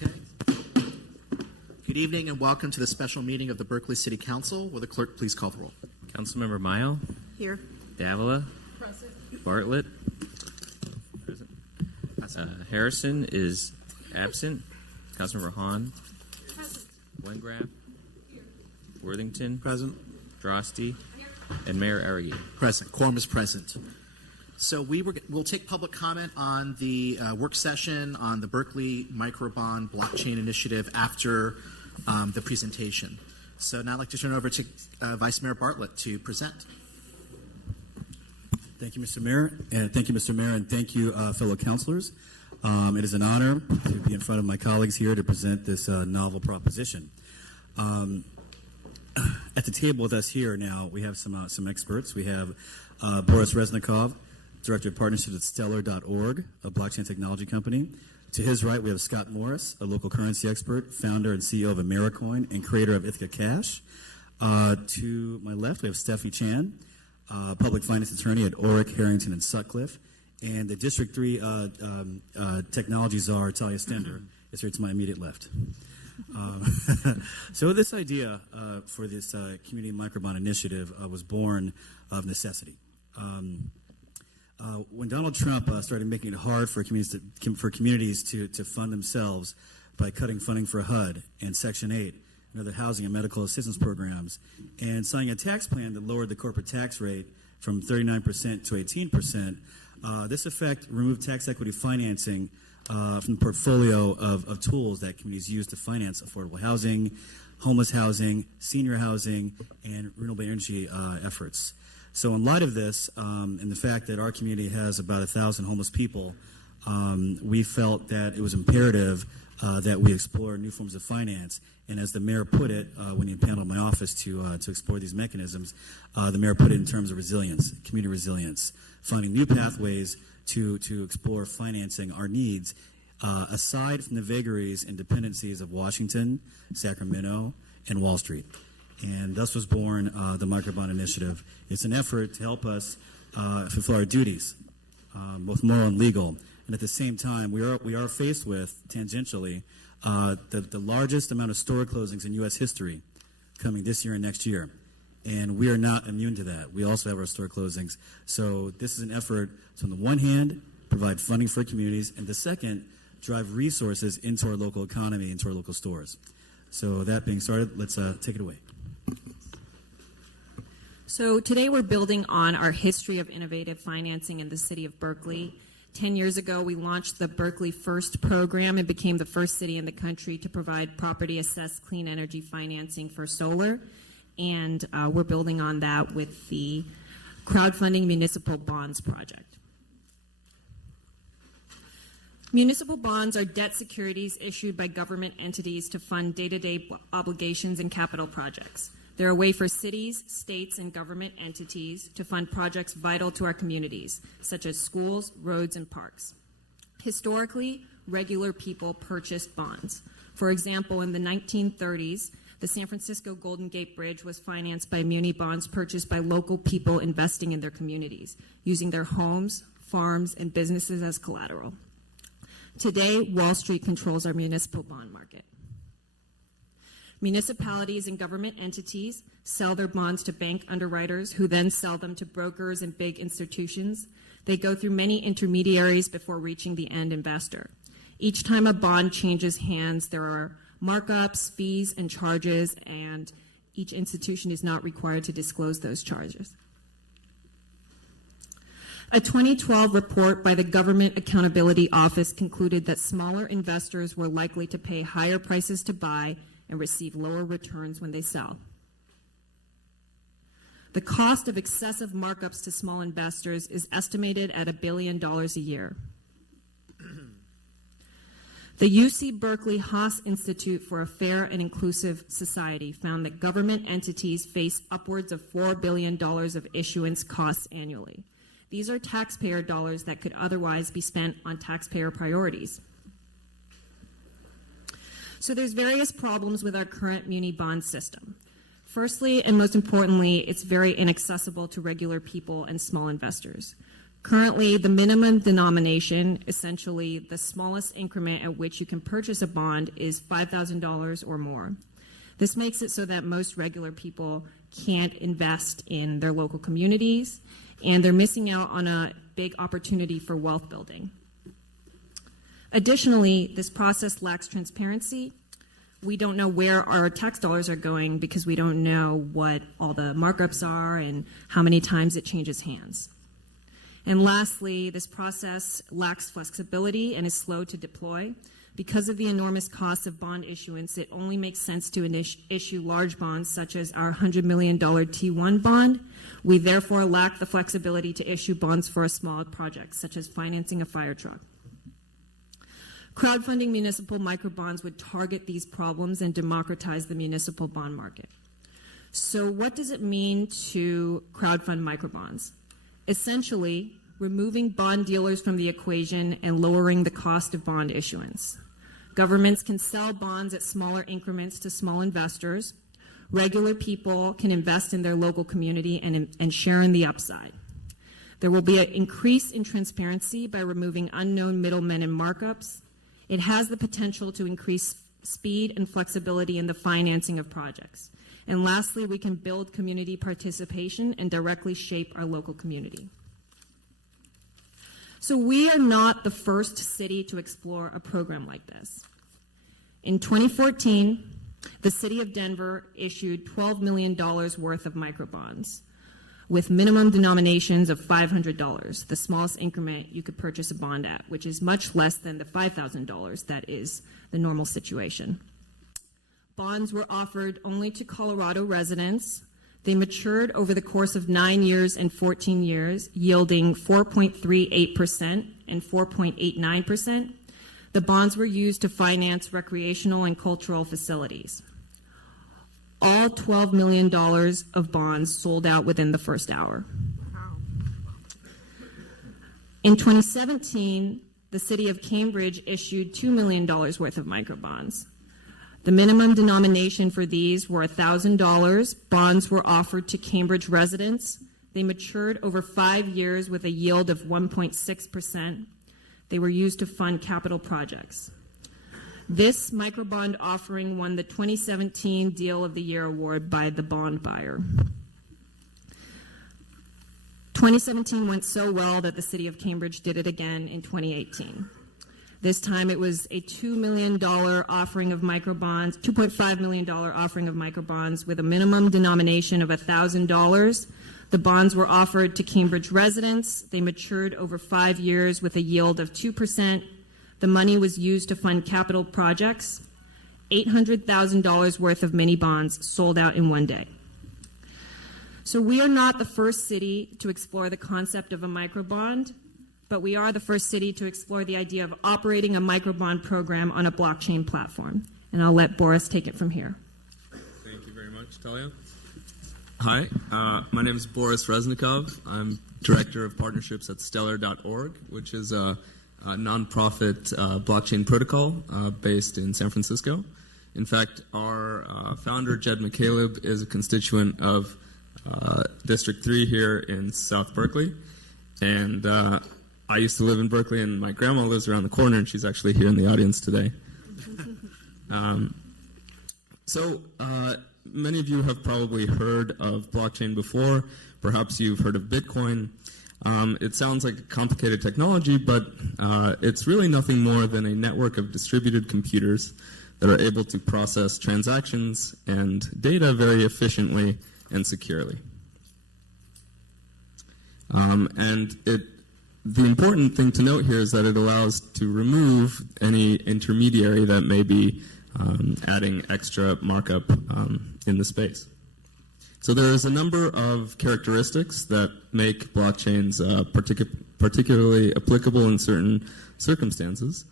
Okay. Good evening and welcome to the special meeting of the Berkeley City Council. Will the clerk please call the roll? Councilmember Mile? Here. Davila? Present. Bartlett? Present. Harrison is absent. Councilmember Hahn? Present. Wengraf? Here. Worthington? Present. Drosty? And Mayor Arregui. Present. Quorum is present. So we'll take public comment on the work session on the Berkeley Microbond blockchain initiative after the presentation. So now I'd like to turn it over to Vice Mayor Bartlett to present. Thank you, Mr. Mayor, and thank you, fellow councilors. It is an honor to be in front of my colleagues here to present this novel proposition. At the table with us here now, we have some experts. We have Boris Reznikov, Director of Partnerships at Stellar.org, a blockchain technology company. To his right, we have Scott Morris, a local currency expert, founder and CEO of AmeriCoin, and creator of Ithaca Cash. To my left, we have Steffi Chan, public finance attorney at Orick, Harrington, and Sutcliffe. And the District 3 technology czar, Talia Stender, is here to my immediate left. So this idea for this community microbond initiative was born of necessity. When Donald Trump started making it hard for communities to fund themselves by cutting funding for HUD and Section 8 and other housing and medical assistance programs, and signing a tax plan that lowered the corporate tax rate from 39% to 18%, this effect removed tax equity financing from the portfolio of tools that communities use to finance affordable housing, homeless housing, senior housing, and renewable energy efforts. So in light of this, and the fact that our community has about 1,000 homeless people, we felt that it was imperative that we explore new forms of finance. And as the mayor put it, when he paneled my office to explore these mechanisms, the mayor put it in terms of resilience, community resilience, finding new pathways to explore financing our needs, aside from the vagaries and dependencies of Washington, Sacramento, and Wall Street. And thus was born the Microbond Initiative. It's an effort to help us fulfill our duties, both moral and legal. And at the same time, we are faced with, tangentially, the largest amount of store closings in U.S. history coming this year and next year. And we are not immune to that. We also have our store closings. So this is an effort to, on the one hand, provide funding for communities, and the second, drive resources into our local economy, into our local stores. So that being started, let's take it away. So today we're building on our history of innovative financing in the city of Berkeley. 10 years ago, we launched the Berkeley First program and became the first city in the country to provide property-assessed clean energy financing for solar. And we're building on that with the crowdfunding municipal bonds project. Municipal bonds are debt securities issued by government entities to fund day-to-day obligations and capital projects. They're a way for cities, states, and government entities to fund projects vital to our communities, such as schools, roads, and parks. Historically, regular people purchased bonds. For example, in the 1930s, the San Francisco Golden Gate Bridge was financed by muni bonds purchased by local people investing in their communities, using their homes, farms, and businesses as collateral. Today, Wall Street controls our municipal bond market. Municipalities and government entities sell their bonds to bank underwriters who then sell them to brokers and big institutions. They go through many intermediaries before reaching the end investor. Each time a bond changes hands, there are markups, fees, and charges, and each institution is not required to disclose those charges. A 2012 report by the Government Accountability Office concluded that smaller investors were likely to pay higher prices to buy and receive lower returns when they sell. The cost of excessive markups to small investors is estimated at $1 billion a year. The UC Berkeley Haas Institute for a Fair and Inclusive Society found that government entities face upwards of $4 billion of issuance costs annually. These are taxpayer dollars that could otherwise be spent on taxpayer priorities. So there's various problems with our current muni bond system. Firstly, and most importantly, it's very inaccessible to regular people and small investors. Currently, the minimum denomination, essentially the smallest increment at which you can purchase a bond, is $5,000 or more. This makes it so that most regular people can't invest in their local communities, and they're missing out on a big opportunity for wealth building. Additionally, this process lacks transparency. We don't know where our tax dollars are going because we don't know what all the markups are and how many times it changes hands. And lastly, this process lacks flexibility and is slow to deploy. Because of the enormous cost of bond issuance, it only makes sense to issue large bonds such as our $100 million T1 bond. We therefore lack the flexibility to issue bonds for a small project, such as financing a fire truck. Crowdfunding municipal microbonds would target these problems and democratize the municipal bond market. So what does it mean to crowdfund microbonds? Essentially, removing bond dealers from the equation and lowering the cost of bond issuance. Governments can sell bonds at smaller increments to small investors. Regular people can invest in their local community and share in the upside. There will be an increase in transparency by removing unknown middlemen and markups. It has the potential to increase speed and flexibility in the financing of projects. And lastly, we can build community participation and directly shape our local community. So we are not the first city to explore a program like this. In 2014, the city of Denver issued $12 million worth of microbonds with minimum denominations of $500, the smallest increment you could purchase a bond at, which is much less than the $5,000 that is the normal situation. Bonds were offered only to Colorado residents. They matured over the course of 9 years and 14 years, yielding 4.38% and 4.89%. The bonds were used to finance recreational and cultural facilities. All $12 million of bonds sold out within the first hour. In 2017, the city of Cambridge issued $2 million worth of microbonds. The minimum denomination for these were $1,000. Bonds were offered to Cambridge residents. They matured over 5 years with a yield of 1.6%. They were used to fund capital projects. This microbond offering won the 2017 Deal of the Year award by the bond buyer. 2017 went so well that the city of Cambridge did it again in 2018. This time it was a $2 million offering of microbonds, $2.5 million offering of microbonds with a minimum denomination of $1,000. The bonds were offered to Cambridge residents. They matured over 5 years with a yield of 2%. The money was used to fund capital projects. $800,000 worth of mini bonds sold out in one day. So we are not the first city to explore the concept of a microbond, but we are the first city to explore the idea of operating a microbond program on a blockchain platform. And I'll let Boris take it from here. Thank you very much, Talia. Hi, my name is Boris Reznikov. I'm Director of Partnerships at Stellar.org, which is a nonprofit blockchain protocol based in San Francisco. In fact, our founder, Jed McCaleb, is a constituent of District 3 here in South Berkeley. And I used to live in Berkeley, and my grandma lives around the corner, and she's actually here in the audience today. Many of you have probably heard of blockchain before. Perhaps you've heard of Bitcoin. It sounds like a complicated technology, but it's really nothing more than a network of distributed computers that are able to process transactions and data very efficiently and securely. The important thing to note here is that it allows to remove any intermediary that may be adding extra markup in the space. So there is a number of characteristics that make blockchains particularly applicable in certain circumstances.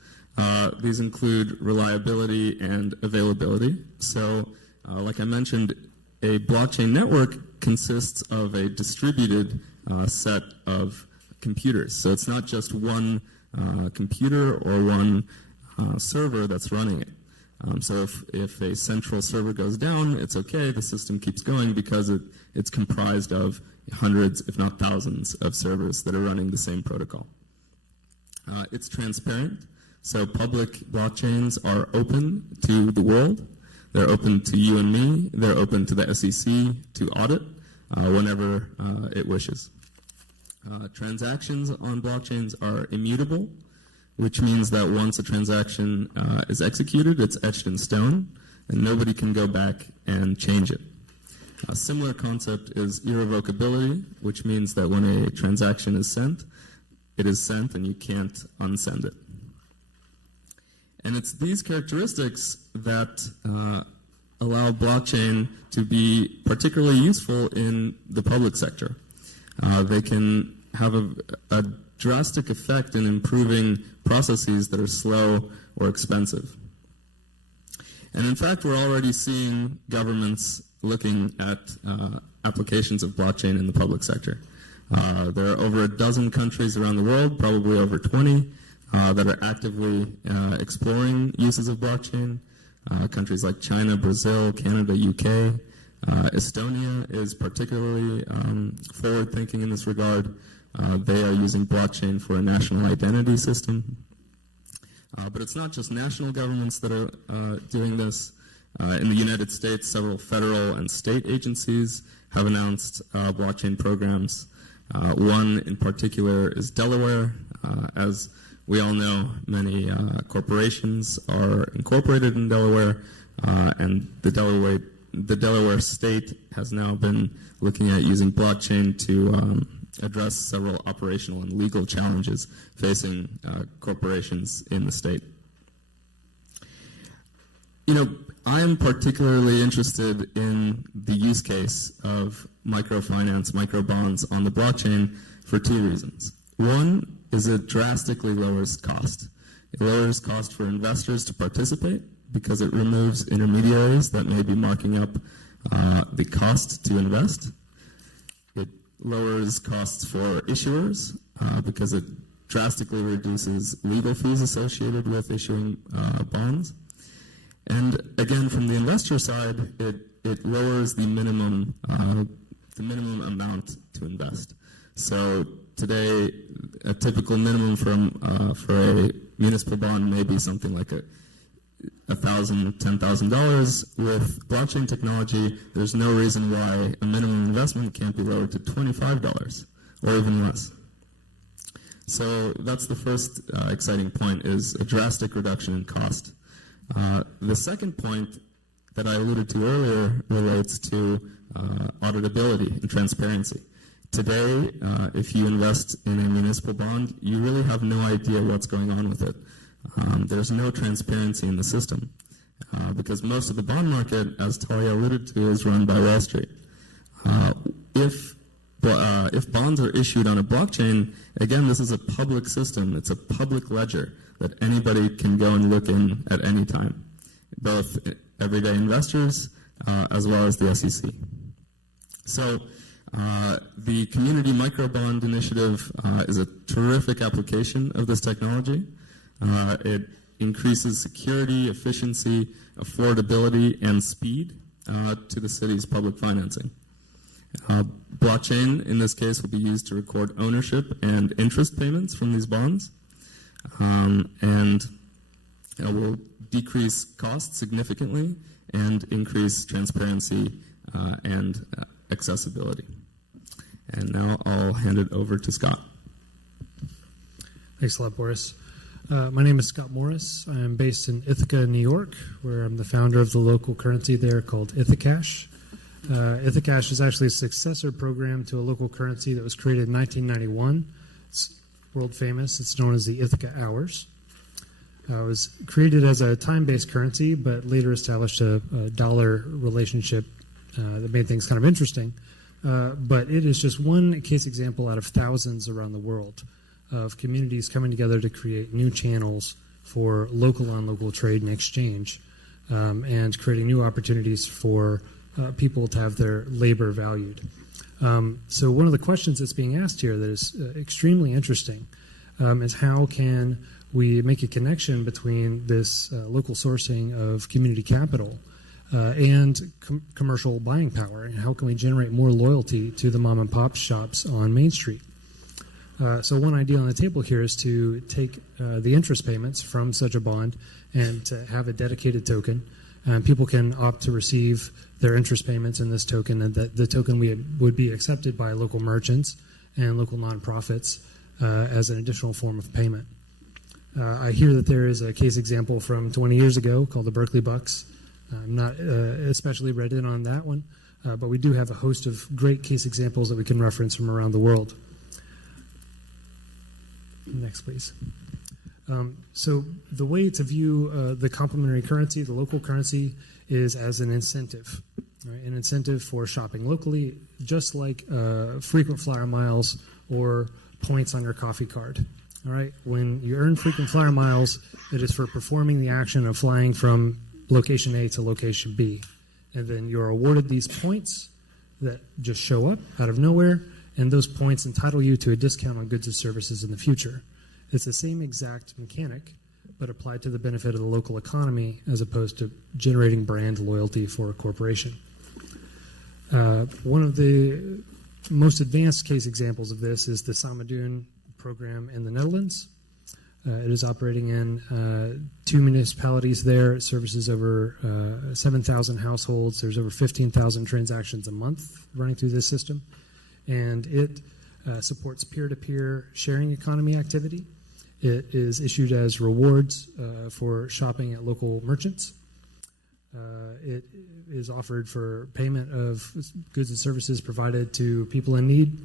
These include reliability and availability. So, like I mentioned, a blockchain network consists of a distributed set of computers. So it's not just one computer or one server that's running it. So if a central server goes down, it's okay. The system keeps going because it's comprised of hundreds, if not thousands, of servers that are running the same protocol. It's transparent. So public blockchains are open to the world. They're open to you and me. They're open to the SEC to audit whenever it wishes. Transactions on blockchains are immutable, which means that once a transaction is executed, it's etched in stone, and nobody can go back and change it. A similar concept is irrevocability, which means that when a transaction is sent, it is sent and you can't unsend it. And it's these characteristics that allow blockchain to be particularly useful in the public sector. They can have a drastic effect in improving processes that are slow or expensive. And in fact, we're already seeing governments looking at applications of blockchain in the public sector. There are over a dozen countries around the world, probably over 20, that are actively exploring uses of blockchain. Countries like China, Brazil, Canada, UK. Estonia is particularly forward-thinking in this regard. They are using blockchain for a national identity system. But it's not just national governments that are doing this. In the United States, several federal and state agencies have announced blockchain programs. One in particular is Delaware. As we all know, many corporations are incorporated in Delaware, and the Delaware state has now been looking at using blockchain to address several operational and legal challenges facing corporations in the state. You know, I am particularly interested in the use case of microfinance, microbonds on the blockchain for two reasons. One is it drastically lowers cost. It lowers cost for investors to participate because it removes intermediaries that may be marking up the cost to invest. It lowers costs for issuers because it drastically reduces legal fees associated with issuing bonds. And again, from the investor side, it lowers the minimum amount to invest. So today, a typical minimum for a municipal bond may be something like $1,000, $10,000. With blockchain technology, there's no reason why a minimum investment can't be lowered to $25 or even less. So that's the first exciting point, is a drastic reduction in cost. The second point that I alluded to earlier relates to auditability and transparency. Today, if you invest in a municipal bond, you really have no idea what's going on with it. There's no transparency in the system because most of the bond market, as Talia alluded to, is run by Wall Street. If bonds are issued on a blockchain, again, this is a public system. It's a public ledger that anybody can go and look in at any time, both everyday investors as well as the SEC. So the Community Microbond Initiative is a terrific application of this technology. It increases security, efficiency, affordability, and speed to the city's public financing. Blockchain, in this case, will be used to record ownership and interest payments from these bonds, and it will decrease costs significantly and increase transparency and accessibility. And now I'll hand it over to Scott. Thanks a lot, Boris. My name is Scott Morris. I am based in Ithaca, New York, where I'm the founder of the local currency there called Ithacash. Ithacash is actually a successor program to a local currency that was created in 1991. It's world famous. It's known as the Ithaca Hours. It was created as a time-based currency, but later established a dollar relationship that made things kind of interesting. But it is just one case example out of thousands around the world of communities coming together to create new channels for local-on-local trade and exchange, and creating new opportunities for people to have their labor valued. So one of the questions that's being asked here that is extremely interesting is how can we make a connection between this local sourcing of community capital and commercial buying power, and how can we generate more loyalty to the mom and pop shops on Main Street. So one idea on the table here is to take the interest payments from such a bond and to have a dedicated token. People can opt to receive their interest payments in this token, and that the token would be accepted by local merchants and local nonprofits as an additional form of payment. I hear that there is a case example from 20 years ago called the Berkeley Bucks. I'm not especially read in on that one, but we do have a host of great case examples that we can reference from around the world. Next, please. So the way to view the complementary currency, the local currency, is as an incentive, right? An incentive for shopping locally, just like frequent flyer miles or points on your coffee card. All right, when you earn frequent flyer miles, it is for performing the action of flying from location A to location B, and then you're awarded these points that just show up out of nowhere, and those points entitle you to a discount on goods and services in the future. It's the same exact mechanic, but applied to the benefit of the local economy as opposed to generating brand loyalty for a corporation. One of the most advanced case examples of this is the Samadoun program in the Netherlands. It is operating in 2 municipalities there. It services over 7,000 households. There's over 15,000 transactions a month running through this system. And it supports peer-to-peer sharing economy activity. It is issued as rewards for shopping at local merchants. It is offered for payment of goods and services provided to people in need.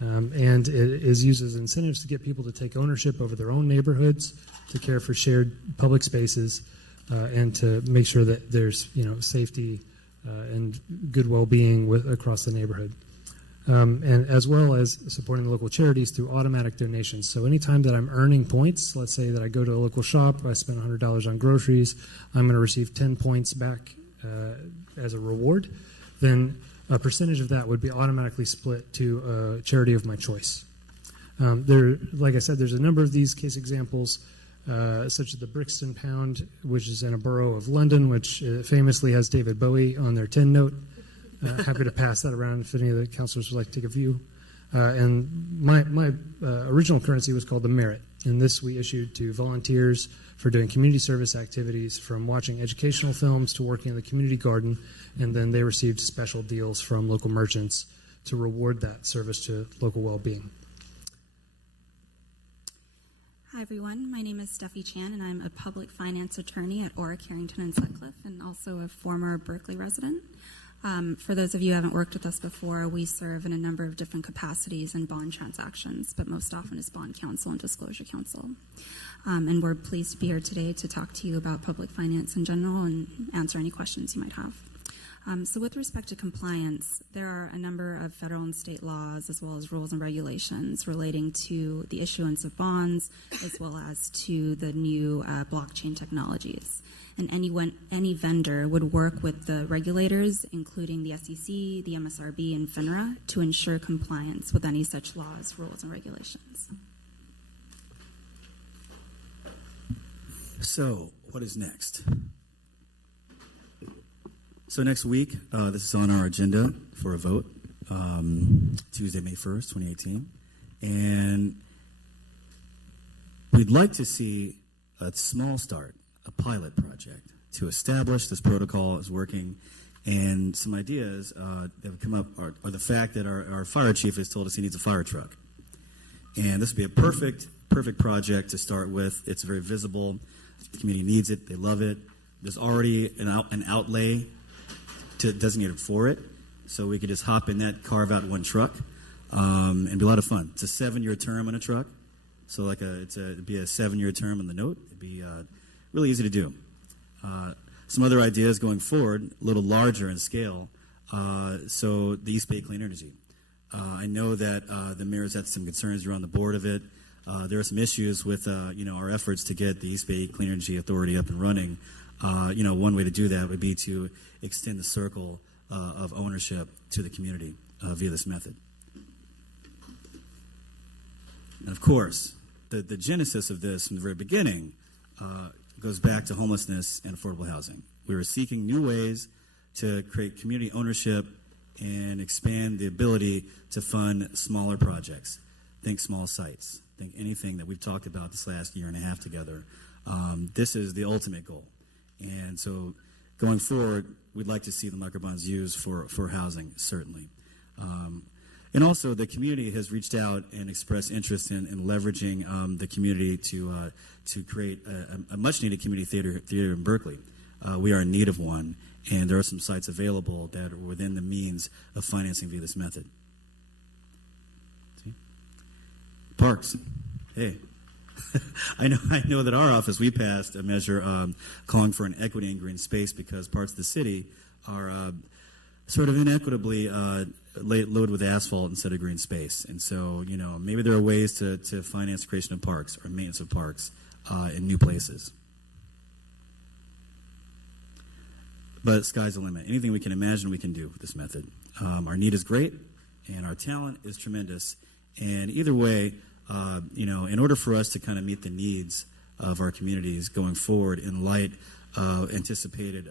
And it is used as incentives to get people to take ownership over their own neighborhoods, to care for shared public spaces, and to make sure that there's safety and good well-being across the neighborhood. And as well as supporting local charities through automatic donations. So anytime that I'm earning points, let's say that I go to a local shop, I spend $100 on groceries, I'm going to receive 10 points back as a reward, then a percentage of that would be automatically split to a charity of my choice. Like I said, there's a number of these case examples, such as the Brixton Pound, which is in a borough of London, which famously has David Bowie on their tin note. Happy to pass that around if any of the councilors would like to take a view. And my original currency was called the Merit, and this we issued to volunteers for doing community service activities, from watching educational films to working in the community garden, and then they received special deals from local merchants to reward that service to local well-being. Hi, everyone. My name is Steffi Chan, and I'm a public finance attorney at Orrick, Harrington, and Sutcliffe, and also a former Berkeley resident. For those of you who haven't worked with us before, we serve in a number of different capacities in bond transactions, but most often as bond counsel and disclosure counsel. And we're pleased to be here today to talk to you about public finance in general and answer any questions you might have. So with respect to compliance, there are a number of federal and state laws as well as rules and regulations relating to the issuance of bonds as well as to the new blockchain technologies. And any vendor would work with the regulators, including the SEC, the MSRB, and FINRA, to ensure compliance with any such laws, rules, and regulations. So, what is next? So next week, this is on our agenda for a vote, Tuesday, May 1st, 2018. And we'd like to see a small start, a pilot project, to establish this protocol is working. And some ideas that have come up are the fact that our fire chief has told us he needs a fire truck. And this would be a perfect project to start with. It's very visible. The community needs it. They love it. There's already an outlay designated for it, so we could just hop in that, carve out one truck, and be a lot of fun. It's a 7-year term on a truck, so it'd be a 7-year term on the note. It'd be really easy to do. Some other ideas going forward, a little larger in scale. So the East Bay Clean Energy. I know that the mayor's had some concerns around the board of it. There are some issues with our efforts to get the East Bay Clean Energy Authority up and running. One way to do that would be to extend the circle of ownership to the community via this method. And of course, the genesis of this from the very beginning goes back to homelessness and affordable housing. We were seeking new ways to create community ownership and expand the ability to fund smaller projects. Think small sites. Think anything that we've talked about this last year and a half together. This is the ultimate goal. And so going forward, we'd like to see the microbonds used for housing, certainly. And also, the community has reached out and expressed interest in leveraging the community to create a much-needed community theater in Berkeley. We are in need of one, and there are some sites available that are within the means of financing via this method. See? Parks. Hey. I know that our office, we passed a measure calling for an equity in green space because parts of the city are sort of inequitably loaded with asphalt instead of green space. And so, maybe there are ways to finance the creation of parks or maintenance of parks in new places. But sky's the limit. Anything we can imagine, we can do with this method. Our need is great, and our talent is tremendous. And either way, in order for us to kind of meet the needs of our communities going forward in light of anticipated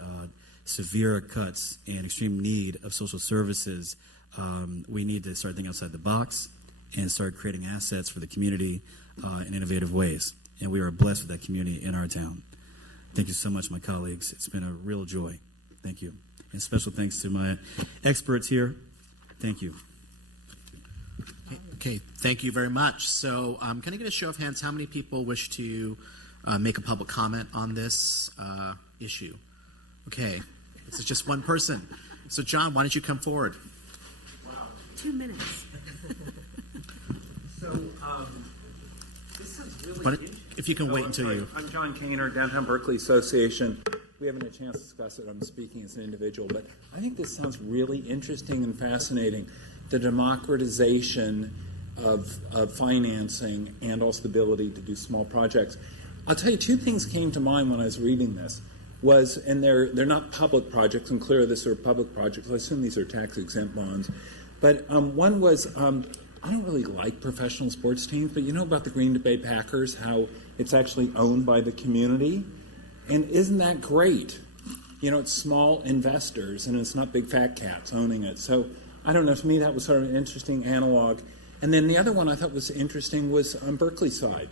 severe cuts and extreme need of social services, we need to start thinking outside the box and start creating assets for the community in innovative ways. And we are blessed with that community in our town. Thank you so much, my colleagues. It's been a real joy. Thank you. And special thanks to my experts here. Thank you. Okay, thank you very much. So can I get a show of hands? How many people wish to make a public comment on this issue? Okay, this is just one person. So John, why don't you come forward? Wow. 2 minutes. So this sounds really interesting. If you can wait until you... I'm John Kaner, Downtown Berkeley Association. We haven't had a chance to discuss it. I'm speaking as an individual, but I think this sounds really interesting and fascinating. The democratization of financing and also the ability to do small projects. I'll tell you, two things came to mind when I was reading this. And they're not public projects, and clearly this are public projects. I assume these are tax-exempt bonds. But one was, I don't really like professional sports teams, but you know about the Green Bay Packers, how it's actually owned by the community? And isn't that great? It's small investors, and it's not big fat cats owning it. So I don't know, to me that was sort of an interesting analog. And then the other one I thought was interesting was on Berkeley side.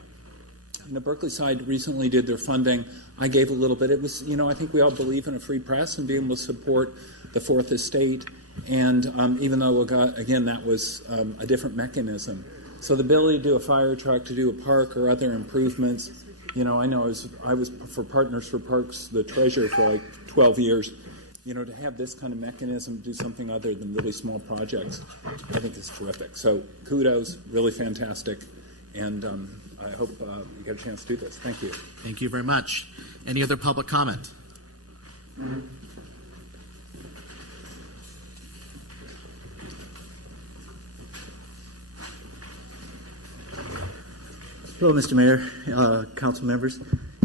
The Berkeley side recently did their funding. I gave a little bit. It was, I think we all believe in a free press and being able to support the Fourth Estate. And even though, again, that was a different mechanism. So the ability to do a fire truck, to do a park or other improvements. I know I was for Partners for Parks, the treasurer for like 12 years. To have this kind of mechanism to do something other than really small projects, I think is terrific. So kudos, really fantastic. And I hope you get a chance to do this. Thank you. Thank you very much. Any other public comment? Hello, Mr. Mayor, council members.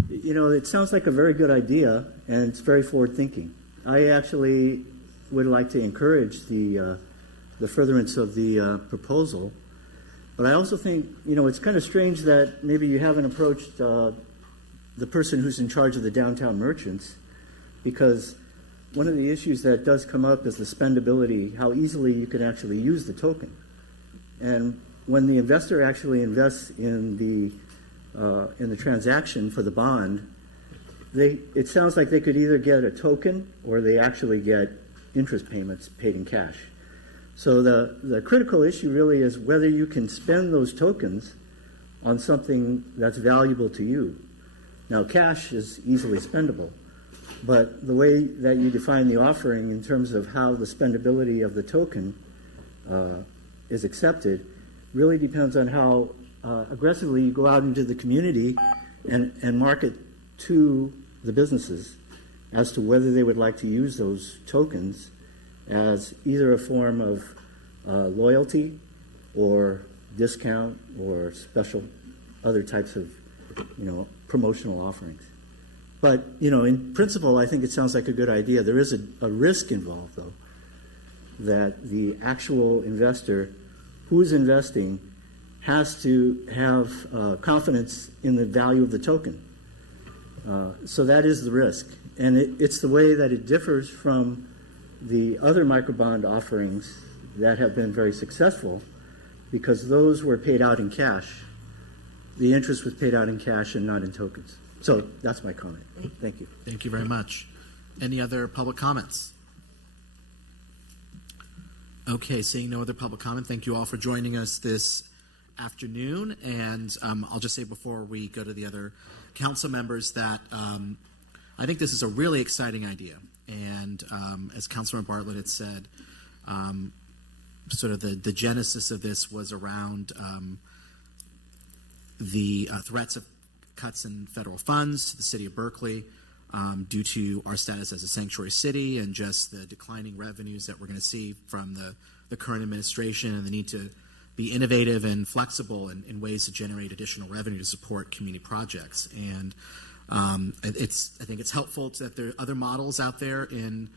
It sounds like a very good idea, and it's very forward-thinking. I actually would like to encourage the furtherance of the proposal, but I also think, it's kind of strange that maybe you haven't approached the person who's in charge of the downtown merchants, because one of the issues that does come up is the spendability, how easily you can actually use the token. And when the investor actually invests in the transaction for the bond, it sounds like they could either get a token or they actually get interest payments paid in cash. So the critical issue really is whether you can spend those tokens on something that's valuable to you. Now, cash is easily spendable, but the way that you define the offering in terms of how the spendability of the token is accepted really depends on how aggressively you go out into the community and market to the businesses as to whether they would like to use those tokens as either a form of loyalty or discount or special other types of promotional offerings. But in principle, I think it sounds like a good idea. There is a risk involved, though, that the actual investor who is investing has to have confidence in the value of the token. So that is the risk. And it's the way that it differs from the other microbond offerings that have been very successful, because those were paid out in cash. The interest was paid out in cash and not in tokens. So that's my comment. Thank you. Thank you very much. Any other public comments? Okay, seeing no other public comment, thank you all for joining us this afternoon. And I'll just say before we go to the other council members that I think this is a really exciting idea. And as Councilor Bartlett had said, sort of the genesis of this was around the threats of cuts in federal funds to the city of Berkeley due to our status as a sanctuary city and just the declining revenues that we're going to see from the current administration and the need to be innovative and flexible in ways to generate additional revenue to support community projects. And I think it's helpful that there are other models out there in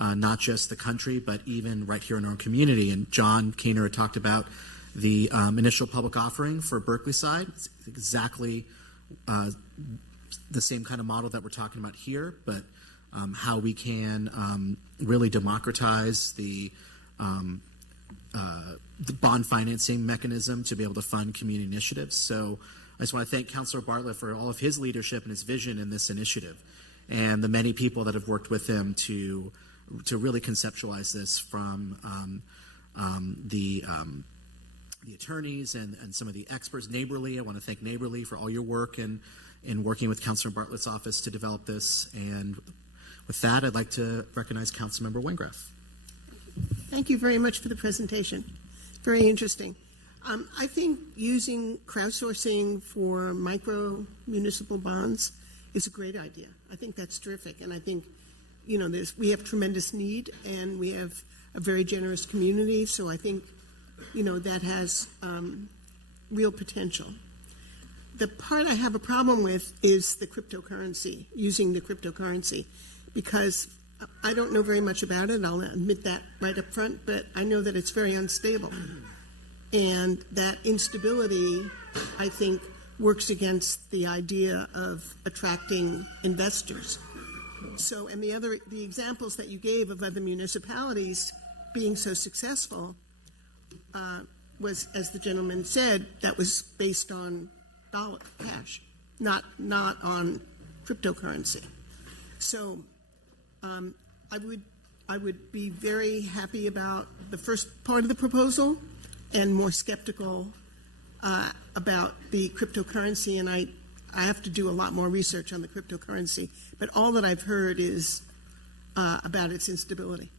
not just the country, but even right here in our own community. And John Keener had talked about the initial public offering for Berkeley side. It's exactly the same kind of model that we're talking about here, but how we can really democratize the bond financing mechanism to be able to fund community initiatives. So I just want to thank Councilor Bartlett for all of his leadership and his vision in this initiative, and the many people that have worked with him to really conceptualize this, from the attorneys and some of the experts. Neighborly, I want to thank Neighborly for all your work in working with Councilor Bartlett's office to develop this. And with that, I'd like to recognize Councilmember Wengraf. Thank you very much for the presentation. Very interesting. I think using crowdsourcing for micro municipal bonds is a great idea. I think that's terrific. And I think, we have tremendous need and we have a very generous community. So I think, that has real potential. The part I have a problem with is the cryptocurrency, using the cryptocurrency, because I don't know very much about it. I'll admit that right up front, but I know that it's very unstable. And that instability, I think, works against the idea of attracting investors. So, and the examples that you gave of other municipalities being so successful was, as the gentleman said, that was based on dollar cash, not on cryptocurrency. So, I would be very happy about the first part of the proposal, and more skeptical about the cryptocurrency. And I have to do a lot more research on the cryptocurrency. But all that I've heard is about its instability.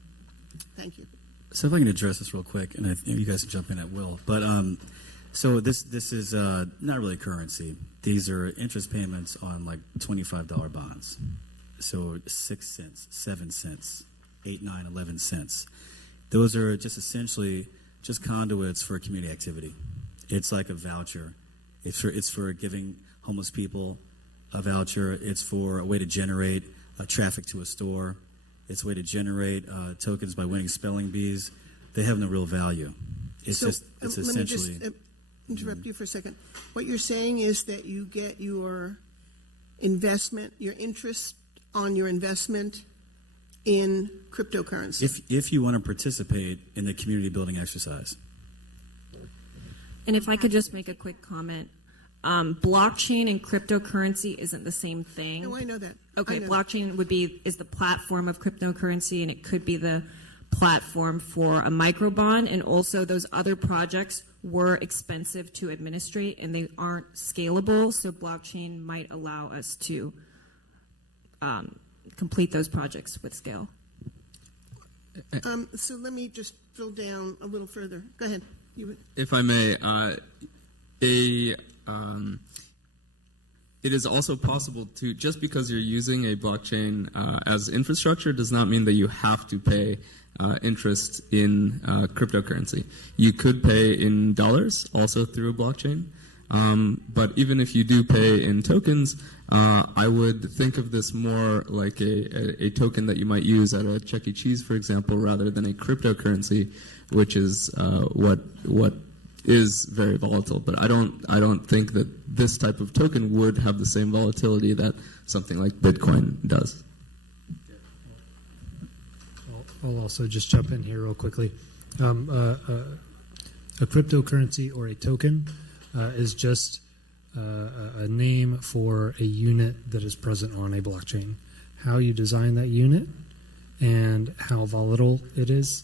Thank you. So if I can address this real quick, and you guys can jump in at will. But so this is not really currency. These are interest payments on like $25 bonds. So 6 cents, 7 cents, 8, 9, 11 cents. Those are just essentially just conduits for community activity. It's like a voucher. It's for giving homeless people a voucher. It's for a way to generate traffic to a store. It's a way to generate tokens by winning spelling bees. They have no real value. It's essentially. Let me just interrupt you for a second. What you're saying is that you get your investment, your interest on your investment in cryptocurrency. If you want to participate in the community building exercise. And if I could just make a quick comment. Blockchain and cryptocurrency isn't the same thing. No, I know that. Okay, blockchain is the platform of cryptocurrency, and it could be the platform for a microbond. And also, those other projects were expensive to administrate, and they aren't scalable. So blockchain might allow us to complete those projects with scale. So let me just drill down a little further. Go ahead. If I may, it is also possible to, just because you're using a blockchain as infrastructure does not mean that you have to pay interest in cryptocurrency. You could pay in dollars also through a blockchain. But even if you do pay in tokens, I would think of this more like a token that you might use at a Chuck E. Cheese, for example, rather than a cryptocurrency, which is what is very volatile. But I don't think that this type of token would have the same volatility that something like Bitcoin does. I'll also just jump in here real quickly. A cryptocurrency or a token is just a name for a unit that is present on a blockchain. How you design that unit and how volatile it is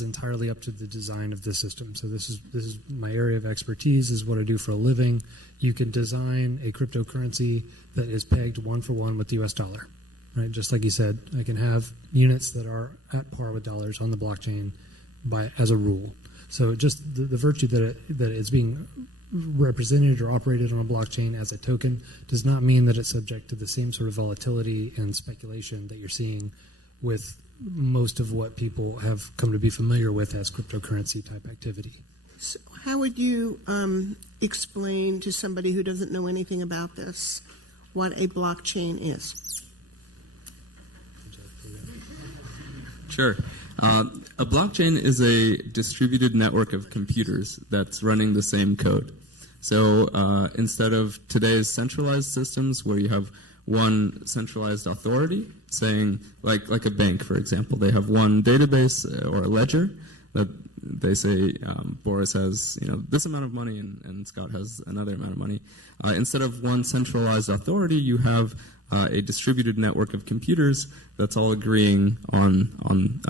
entirely up to the design of the system. So this is my area of expertise, is what I do for a living. You can design a cryptocurrency that is pegged one for one with the US dollar, right? Just like you said, I can have units that are at par with dollars on the blockchain as a rule. So just the virtue that it's being represented or operated on a blockchain as a token does not mean that it's subject to the same sort of volatility and speculation that you're seeing with most of what people have come to be familiar with as cryptocurrency type activity. So how would you explain to somebody who doesn't know anything about this what a blockchain is? Sure. A blockchain is a distributed network of computers that's running the same code. So instead of today's centralized systems where you have one centralized authority saying, like a bank, for example, they have one database or a ledger that they say Boris has this amount of money and Scott has another amount of money. Instead of one centralized authority, you have a distributed network of computers that's all agreeing on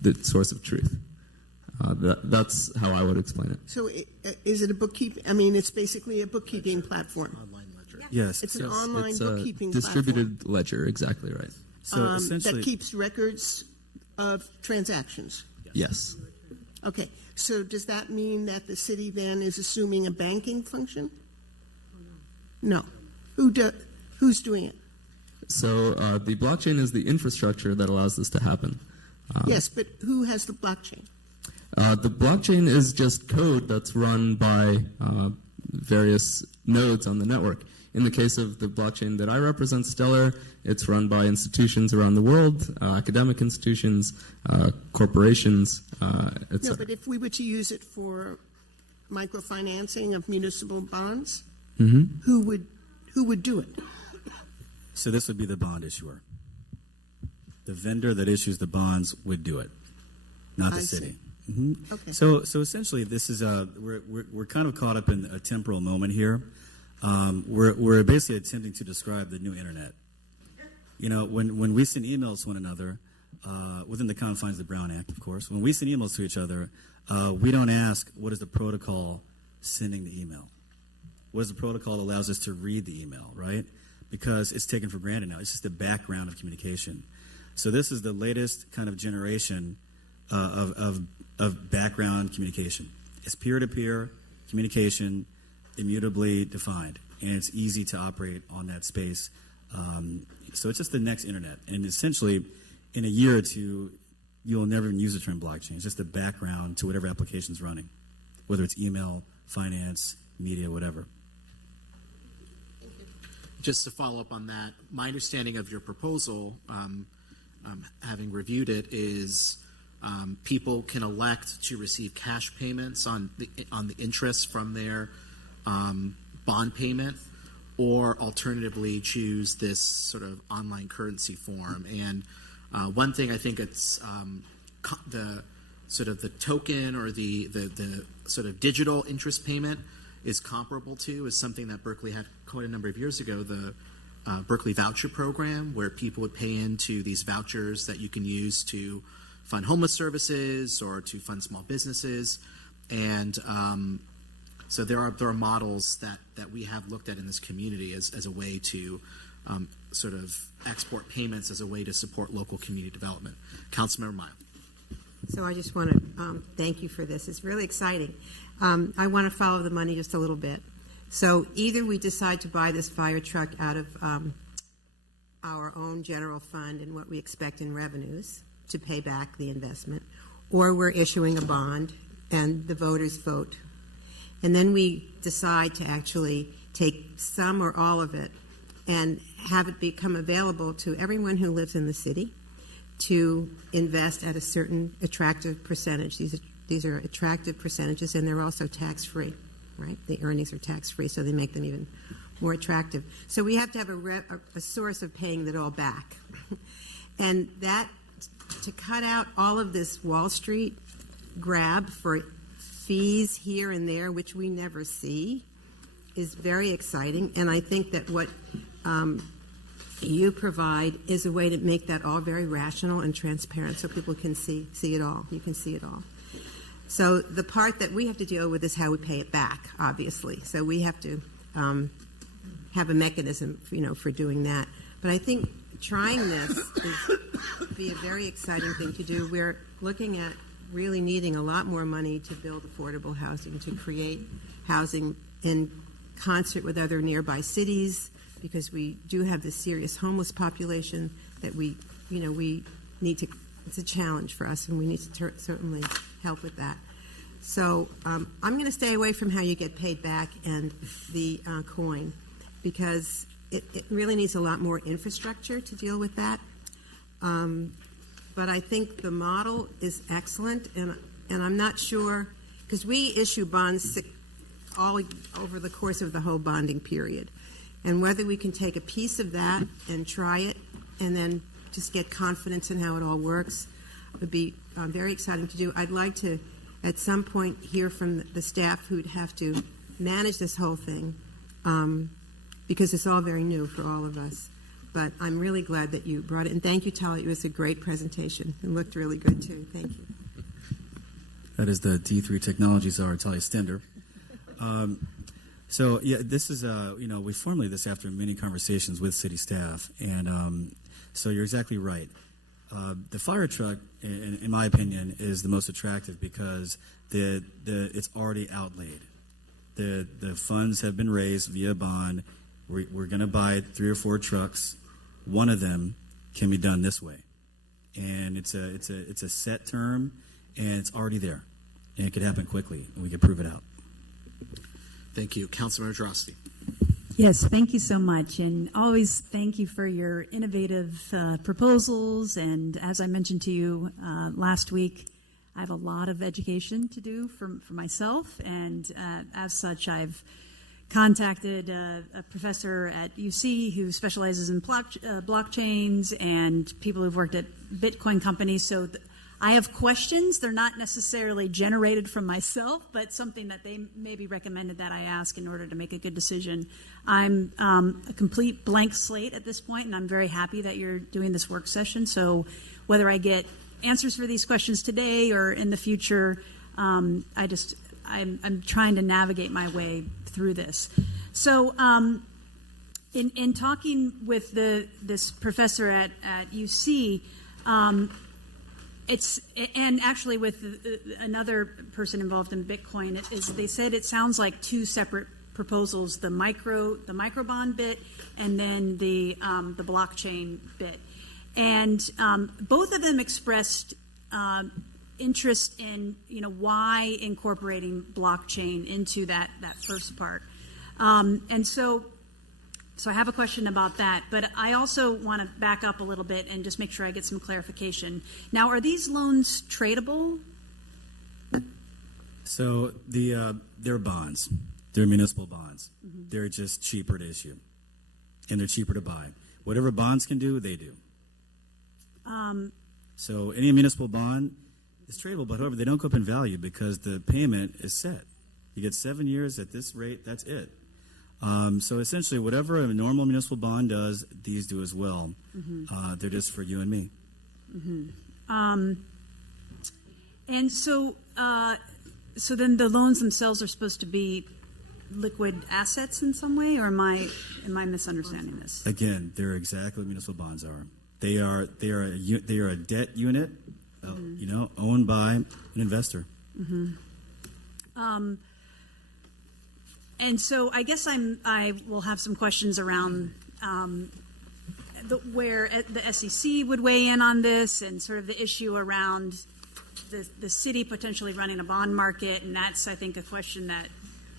the source of truth. That's how I would explain it. So is it a bookkeeping? I mean, it's basically a bookkeeping platform. Online ledger. Yes. It's an online bookkeeping distributed platform. ledger, exactly right. So essentially, that keeps records of transactions. Yes. Okay. So does that mean that the city then is assuming a banking function? No. Who's doing it? So the blockchain is the infrastructure that allows this to happen. Yes, but who has the blockchain? The blockchain is just code that's run by various nodes on the network. In the case of the blockchain that I represent, Stellar, it's run by institutions around the world, academic institutions, corporations, etc. No, but if we were to use it for microfinancing of municipal bonds, who would do it? so this would be the bond issuer. The vendor that issues the bonds would do it, not the city. Okay. So essentially, this is we're kind of caught up in a temporal moment here. We're basically attempting to describe the new internet. When we send emails to one another, within the confines of the Brown Act, of course, when we send emails to each other, we don't ask what is the protocol sending the email. What is the protocol that allows us to read the email, right? Because it's taken for granted now. It's just the background of communication. So this is the latest kind of generation of background communication. It's peer-to-peer communication, immutably defined, and it's easy to operate on that space. So it's just the next internet. And essentially, in a year or two, you'll never even use the term blockchain. It's just the background to whatever application's running, whether it's email, finance, media, whatever. Just to follow up on that, my understanding of your proposal, having reviewed it, is people can elect to receive cash payments on the interest from their bond payment, or alternatively choose this sort of online currency form. And one thing I think it's the sort of the token or the sort of digital interest payment is comparable to is something that Berkeley had quite a number of years ago, the Berkeley voucher program, where people would pay into these vouchers that you can use to fund homeless services or to fund small businesses. And so there are models that we have looked at in this community as a way to sort of export payments as a way to support local community development. Councilmember Mile. So I just want to thank you for this. It's really exciting. I want to follow the money just a little bit. So either we decide to buy this fire truck out of our own general fund and what we expect in revenues to pay back the investment, or we're issuing a bond and the voters vote. And then we decide to actually take some or all of it and have it become available to everyone who lives in the city to invest at a certain attractive percentage. These These are attractive percentages, and they're also tax-free, right? The earnings are tax-free, so they make them even more attractive. So we have to have a source of paying that all back. And that, to cut out all of this Wall Street grab for fees here and there, which we never see, is very exciting. And I think that what you provide is a way to make that all very rational and transparent so people can see it all. You can see it all. So the part that we have to deal with is how we pay it back, obviously. So we have to have a mechanism, for doing that. But I think trying this is be a very exciting thing to do. We're looking at really needing a lot more money to build affordable housing, to create housing in concert with other nearby cities, because we do have this serious homeless population that we need to. It's a challenge for us, and we need to certainly help with that. So I'm going to stay away from how you get paid back and the coin, because it really needs a lot more infrastructure to deal with that. But I think the model is excellent, and I'm not sure, because we issue bonds all over the course of the whole bonding period, and whether we can take a piece of that and try it and then just get confidence in how it all works would be very exciting to do. I'd like to, at some point, hear from the staff who'd have to manage this whole thing, because it's all very new for all of us. But I'm really glad that you brought it. And thank you, Talia. It was a great presentation. It looked really good, too. Thank you. That is the D3 Technology Czar, Talia Stender. So, yeah, this is, we formulated this after many conversations with city staff. And so you're exactly right. The fire truck, in my opinion, is the most attractive because it's already outlaid. The funds have been raised via bond. We're going to buy 3 or 4 trucks. One of them can be done this way, and it's a set term, and it's already there, and it could happen quickly, and we can prove it out. Thank you, Councilmember Droste. Yes, thank you so much, and always thank you for your innovative proposals. And as I mentioned to you last week, I have a lot of education to do for myself, and as such, I've contacted a professor at UC who specializes in blockchains and people who've worked at Bitcoin companies. So I have questions. They're not necessarily generated from myself, but something that they maybe recommended that I ask in order to make a good decision. I'm a complete blank slate at this point, and I'm very happy that you're doing this work session. So whether I get answers for these questions today or in the future, I'm trying to navigate my way through this. So in talking with this professor at UC, and actually with another person involved in Bitcoin, they said it sounds like 2 separate proposals: the microbond bit and then the blockchain bit. And both of them expressed interest in why incorporating blockchain into that first part, and so I have a question about that, but I also want to back up a little bit and just make sure I get some clarification. Now, are these loans tradable? So they're bonds. They're municipal bonds. Mm-hmm. They're just cheaper to issue, and they're cheaper to buy. Whatever bonds can do, they do. So any municipal bond is tradable, but however, they don't go up in value because the payment is set. You get 7 years at this rate, that's it. So essentially, whatever a normal municipal bond does, these do as well. Mm-hmm. They're just for you and me. Mm-hmm. And so then the loans themselves are supposed to be liquid assets in some way, or am I misunderstanding this? Again, they're exactly what municipal bonds are. They are a debt unit, owned by an investor. Mm-hmm. And so I guess I will have some questions around where the SEC would weigh in on this, and sort of the issue around the city potentially running a bond market, and that's, I think, a question that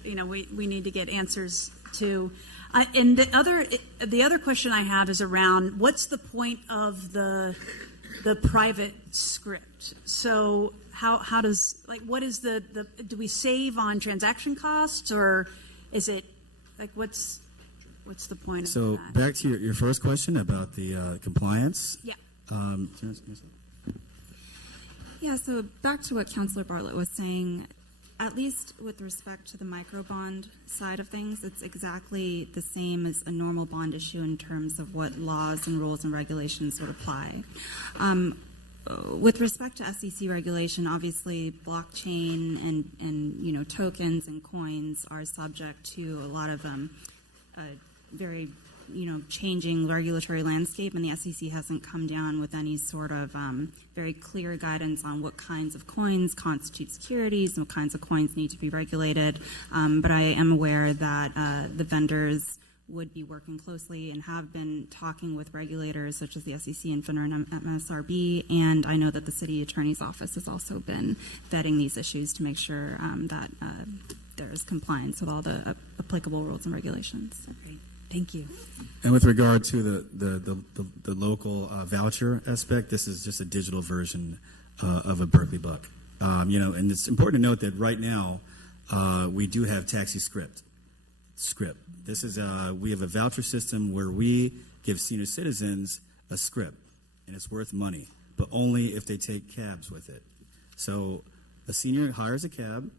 we need to get answers to. And the other question I have is around what's the point of the private script. So how does, like, what is the do we save on transaction costs, or is it, like, what's the point of So that? back to your first question about the compliance. Yeah. Yeah, so back to what Councilor Bartlett was saying, at least with respect to the microbond side of things, it's exactly the same as a normal bond issue in terms of what laws and rules and regulations would apply. With respect to SEC regulation, obviously blockchain and tokens and coins are subject to a lot of very changing regulatory landscape, and the SEC hasn't come down with any sort of very clear guidance on what kinds of coins constitute securities and what kinds of coins need to be regulated. But I am aware that the vendors would be working closely and have been talking with regulators such as the SEC and FINRA and MSRB, and I know that the City Attorney's Office has also been vetting these issues to make sure that there is compliance with all the applicable rules and regulations. Great. Thank you. And with regard to the local voucher aspect, this is just a digital version of a Berkeley buck. And it's important to note that right now we do have taxi script. This is we have a voucher system where we give senior citizens a script, and it's worth money, but only if they take cabs with it. So a senior hires a cab,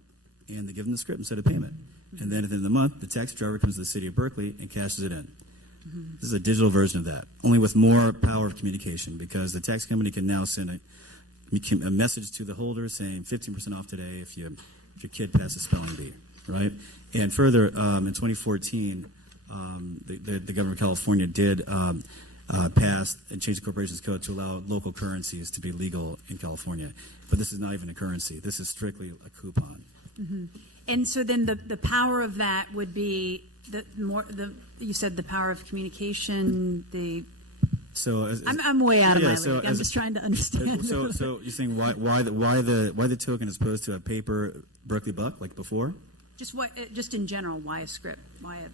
and they give them the script instead of payment. And then at the end of the month, the taxi driver comes to the city of Berkeley and cashes it in. Mm-hmm. This is a digital version of that, only with more power of communication, because the taxi company can now send a message to the holder saying 15% off today if your kid passes spelling bee, right? And further, in 2014, the government of California did pass and change the corporations code to allow local currencies to be legal in California. But this is not even a currency. This is strictly a coupon. Mm-hmm. And so then the power of that would be you said the power of communication. I'm way out of my league. I'm just trying to understand. So you're saying why the token as opposed to a paper Berkeley buck like before? Just in general, why a script? Why a?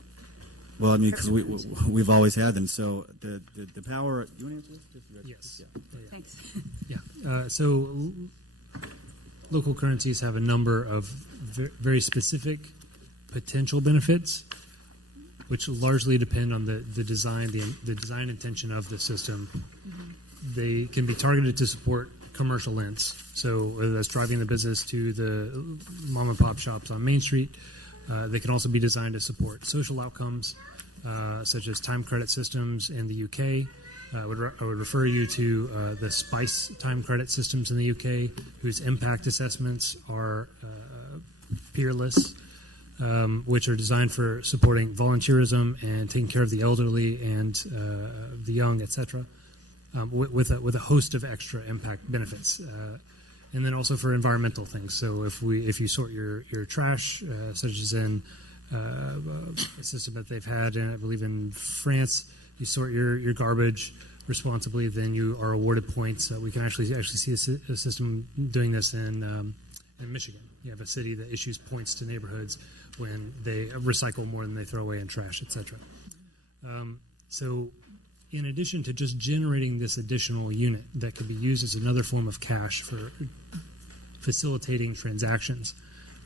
Well, I mean, because we've always had them. So the power. You want to answer this? Yes. Yeah. Thanks. Yeah. So local currencies have a number of very specific potential benefits, which largely depend on the design, the design intention of the system. Mm-hmm. They can be targeted to support commercial ends. So whether that's driving the business to the mom and pop shops on Main Street, they can also be designed to support social outcomes, such as time credit systems in the UK. I would refer you to the SPICE time credit systems in the UK, whose impact assessments are peerless, which are designed for supporting volunteerism and taking care of the elderly and the young, etc., with a host of extra impact benefits. And then also for environmental things. So if you sort your trash, such as in a system that they've had, I believe in France, you sort your garbage responsibly, then you are awarded points. We can actually see a system doing this in Michigan. You have a city that issues points to neighborhoods when they recycle more than they throw away in trash, etc. So in addition to just generating this additional unit that could be used as another form of cash for facilitating transactions,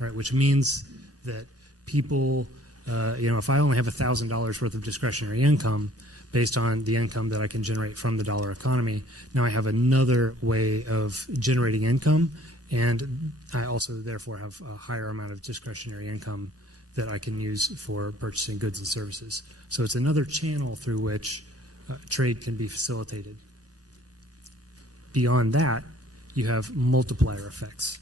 right, which means that people, if I only have $1,000 worth of discretionary income based on the income that I can generate from the dollar economy, now I have another way of generating income, and I also therefore have a higher amount of discretionary income that I can use for purchasing goods and services. So it's another channel through which trade can be facilitated. Beyond that, you have multiplier effects.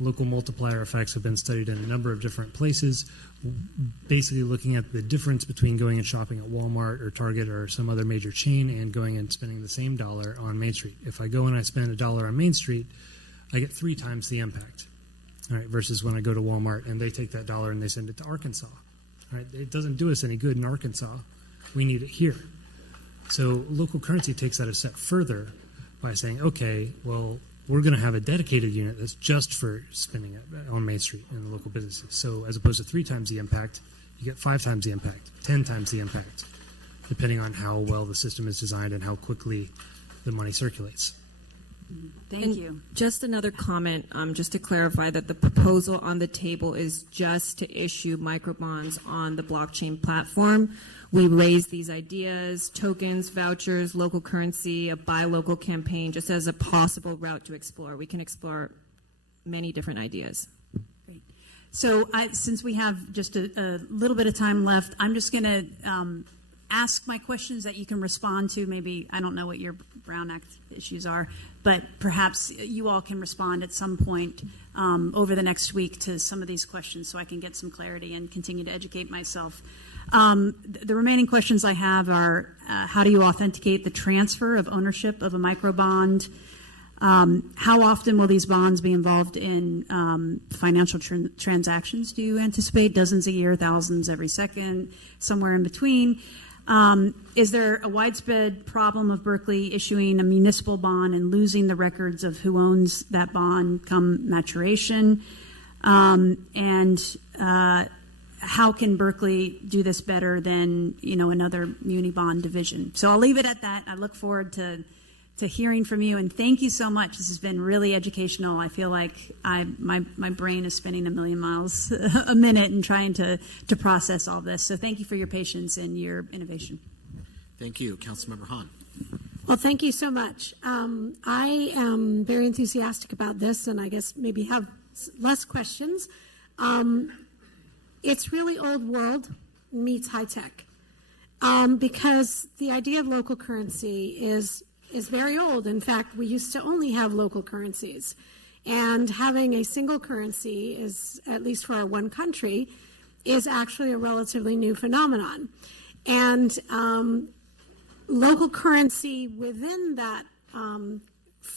Local multiplier effects have been studied in a number of different places, basically looking at the difference between going and shopping at Walmart or Target or some other major chain and going and spending the same dollar on Main Street. If I go and I spend $1 on Main Street, I get 3 times the impact, right, versus when I go to Walmart and they take that dollar and they send it to Arkansas. Right? It doesn't do us any good in Arkansas. We need it here. So local currency takes that a step further by saying, okay, well, we're going to have a dedicated unit that's just for spending it on Main Street in the local businesses. So as opposed to 3 times the impact, you get 5 times the impact, 10 times the impact, depending on how well the system is designed and how quickly the money circulates. Thank you. Just another comment, just to clarify that the proposal on the table is just to issue microbonds on the blockchain platform. We raise these ideas, tokens, vouchers, local currency, a buy local campaign, just as a possible route to explore. We can explore many different ideas. Great. So since we have just a little bit of time left, I'm just going to ask my questions that you can respond to. Maybe, I don't know what your Brown Act issues are, but perhaps you all can respond at some point over the next week to some of these questions so I can get some clarity and continue to educate myself. The remaining questions I have are, how do you authenticate the transfer of ownership of a microbond? How often will these bonds be involved in financial transactions, do you anticipate? Dozens a year, thousands every second, somewhere in between? Is there a widespread problem of Berkeley issuing a municipal bond and losing the records of who owns that bond come maturation? How can Berkeley do this better than another muni bond division? So I'll leave it at that. I look forward to hearing from you, and thank you so much. This has been really educational. I feel like my brain is spinning a million miles a minute and trying to process all this. So thank you for your patience and your innovation. Thank you. Councilmember Hahn. Well, thank you so much. I am very enthusiastic about this, and I guess maybe have less questions. It's really old world meets high tech, because the idea of local currency is very old. In fact, we used to only have local currencies, and having a single currency is, at least for our one country, is actually a relatively new phenomenon. And local currency within that,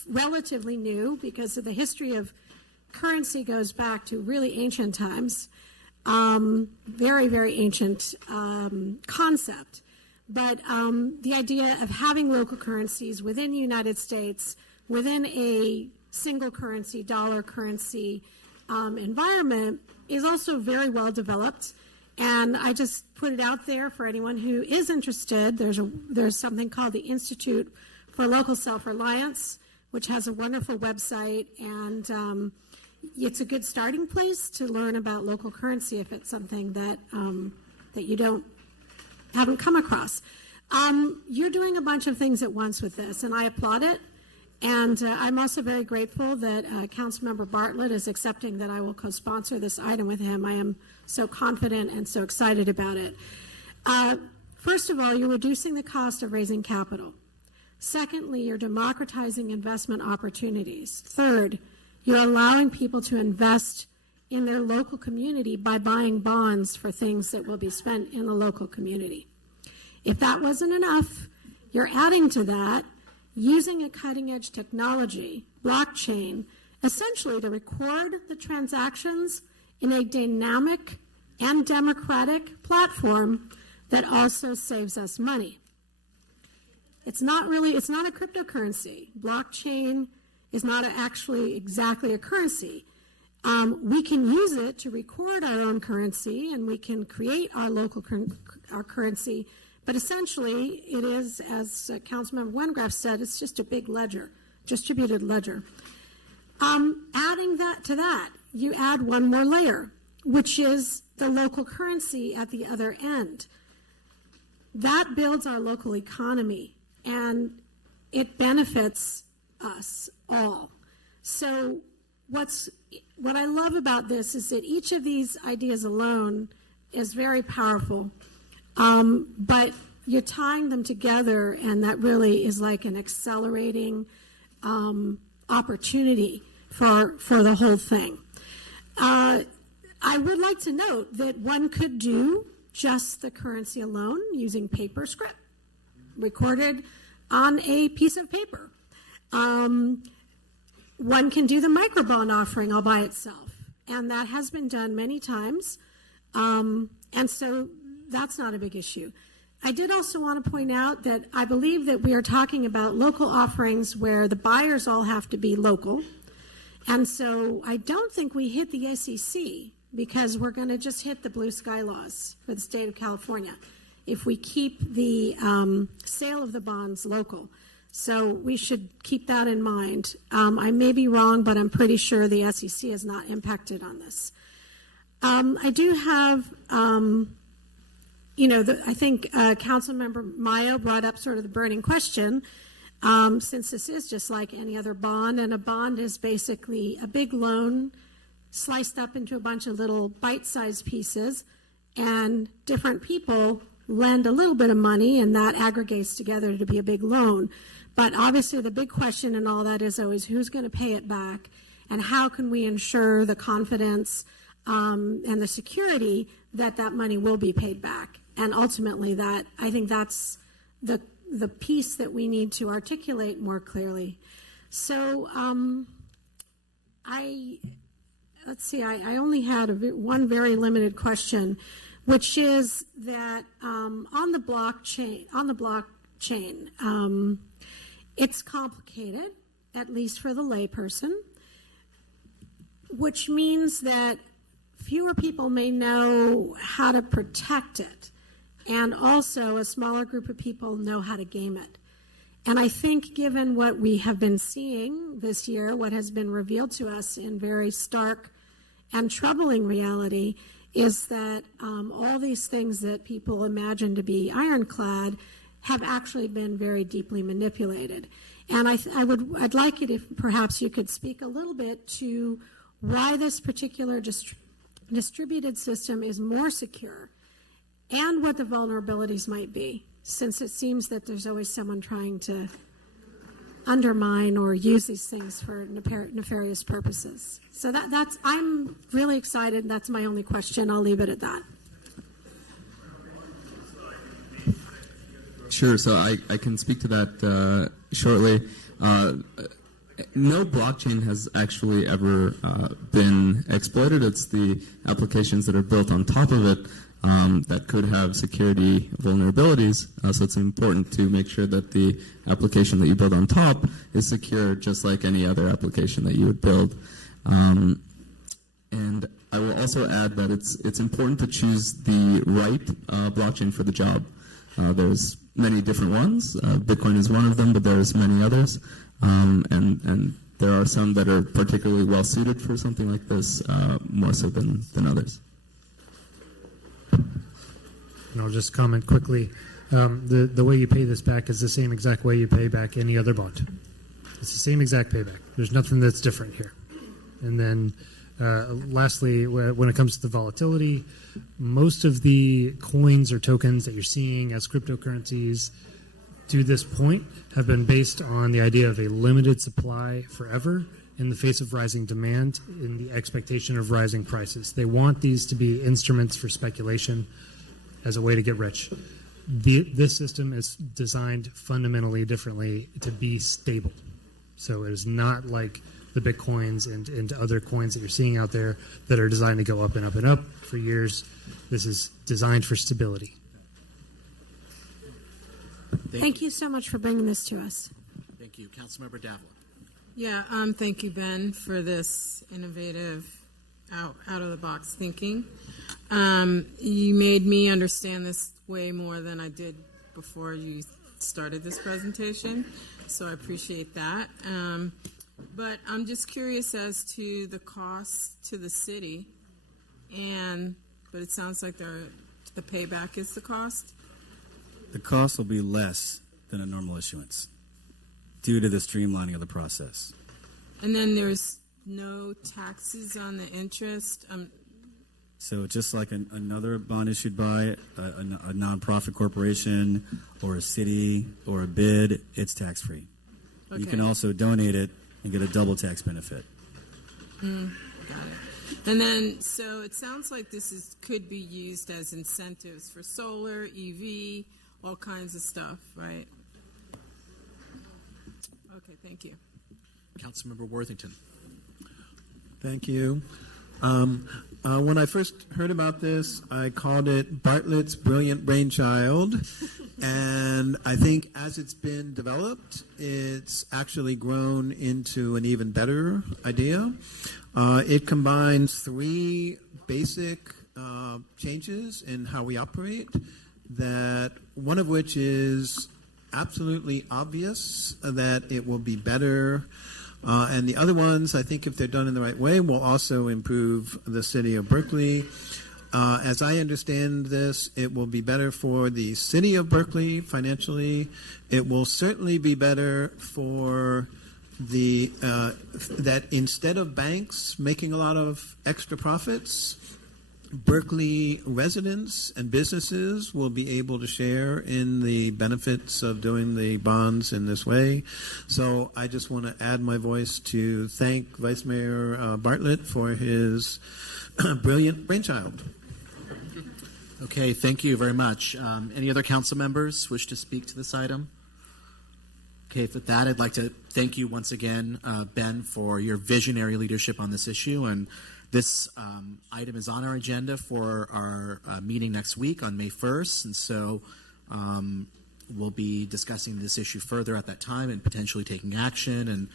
relatively new, because of the history of currency goes back to really ancient times, very, very ancient concept. But the idea of having local currencies within the United States, within a single currency, dollar currency environment, is also very well developed. And I just put it out there for anyone who is interested. There's something called the Institute for Local Self-Reliance, which has a wonderful website, and it's a good starting place to learn about local currency if it's something that you haven't come across. You're doing a bunch of things at once with this, and I applaud it. And I'm also very grateful that Councilmember Bartlett is accepting that I will co-sponsor this item with him. I am so confident and so excited about it. First of all, you're reducing the cost of raising capital. Secondly, you're democratizing investment opportunities. Third, you're allowing people to invest in their local community by buying bonds for things that will be spent in the local community. If that wasn't enough, you're adding to that using a cutting-edge technology, blockchain, essentially to record the transactions in a dynamic and democratic platform that also saves us money. It's not a cryptocurrency. Blockchain is not actually exactly a currency. We can use it to record our own currency, and we can create our local our currency. But essentially, it is, as Councilmember Wengraf said, it's just a big ledger, distributed ledger. Adding that to that, you add one more layer, which is the local currency at the other end. That builds our local economy, and it benefits us all. So what I love about this is that each of these ideas alone is very powerful, but you're tying them together, and that really is like an accelerating opportunity for the whole thing. I would like to note that one could do just the currency alone using paper script, recorded on a piece of paper. One can do the microbond offering all by itself, and that has been done many times, and so that's not a big issue. I did also want to point out that I believe that we are talking about local offerings where the buyers all have to be local, and so I don't think we hit the SEC because we're going to just hit the blue sky laws for the state of California if we keep the sale of the bonds local. So we should keep that in mind. I may be wrong, but I'm pretty sure the SEC is not impacted on this. I do have, I think Councilmember Mayo brought up sort of the burning question, since this is just like any other bond, and a bond is basically a big loan sliced up into a bunch of little bite-sized pieces, and different people lend a little bit of money, and that aggregates together to be a big loan. But obviously the big question in all that is always who's going to pay it back, and how can we ensure the confidence and the security that that money will be paid back. And ultimately that, I think that's the piece that we need to articulate more clearly. So let's see, I only had one very limited question, which is that on the blockchain, it's complicated, at least for the layperson, which means that fewer people may know how to protect it, and also a smaller group of people know how to game it. And I think given what we have been seeing this year, what has been revealed to us in very stark and troubling reality, is that all these things that people imagine to be ironclad have actually been very deeply manipulated. And I'd like it if perhaps you could speak a little bit to why this particular distributed system is more secure and what the vulnerabilities might be, since it seems that there's always someone trying to undermine or use these things for nefarious purposes. So that's I'm really excited. That's my only question. I'll leave it at that. Sure. So I can speak to that shortly. No blockchain has actually ever been exploited. It's the applications that are built on top of it that could have security vulnerabilities. So it's important to make sure that the application that you build on top is secure, just like any other application that you would build. And I will also add that it's important to choose the right blockchain for the job. There's many different ones. Bitcoin is one of them, but there's many others. And there are some that are particularly well suited for something like this, more so than others. And I'll just comment quickly. The way you pay this back is the same exact way you pay back any other bond. It's the same exact payback. There's nothing that's different here. And then lastly, when it comes to the volatility, most of the coins or tokens that you're seeing as cryptocurrencies to this point have been based on the idea of a limited supply forever in the face of rising demand, in the expectation of rising prices. They want these to be instruments for speculation as a way to get rich. This system is designed fundamentally differently to be stable. So it is not like the Bitcoins and other coins that you're seeing out there that are designed to go up and up and up for years. This is designed for stability. Thank you so much for bringing this to us. Thank you. Councilmember Davila. Yeah, thank you, Ben, for this innovative, out-of-the-box thinking. You made me understand this way more than I did before you started this presentation, so I appreciate that. But I'm just curious as to the cost to the city, but it sounds like the payback is the cost? The cost will be less than a normal issuance due to the streamlining of the process. And then there's no taxes on the interest? So just like another bond issued by a nonprofit corporation or a city or a bid, it's tax-free. Okay. You can also donate it and get a double tax benefit. Got it. And then, so it sounds like this could be used as incentives for solar, EV, all kinds of stuff, right? Okay, thank you. Councilmember Worthington. Thank you. When I first heard about this, I called it Bartlett's brilliant brainchild. And I think as it's been developed, it's actually grown into an even better idea. It combines three basic changes in how we operate, that one of which is absolutely obvious that it will be better. And the other ones, I think if they're done in the right way, will also improve the city of Berkeley. As I understand this, it will be better for the city of Berkeley financially. It will certainly be better for the that instead of banks making a lot of extra profits, Berkeley residents and businesses will be able to share in the benefits of doing the bonds in this way. So I just want to add my voice to thank Vice Mayor Bartlett for his brilliant brainchild. Okay, thank you very much. Any other council members wish to speak to this item? Okay, with that, I'd like to thank you once again, Ben, for your visionary leadership on this issue. And this item is on our agenda for our meeting next week on May 1st. And so we'll be discussing this issue further at that time and potentially taking action, and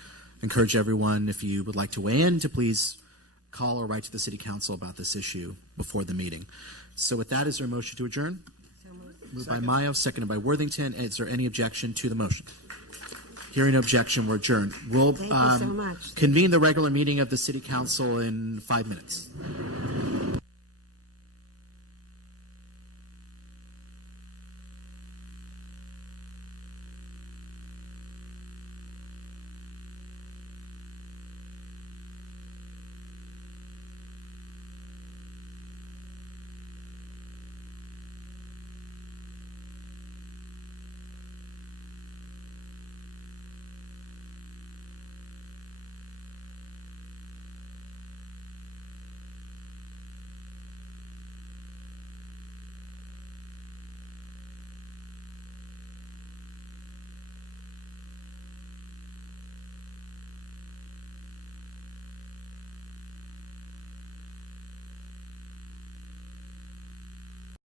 encourage everyone, if you would like to weigh in, to please call or write to the City Council about this issue before the meeting. So with that, is there a motion to adjourn? Moved by Mayo, seconded by Worthington. Is there any objection to the motion? Hearing no objection, we're adjourned. We'll Thank you so much. convene the regular meeting of the City Council in 5 minutes.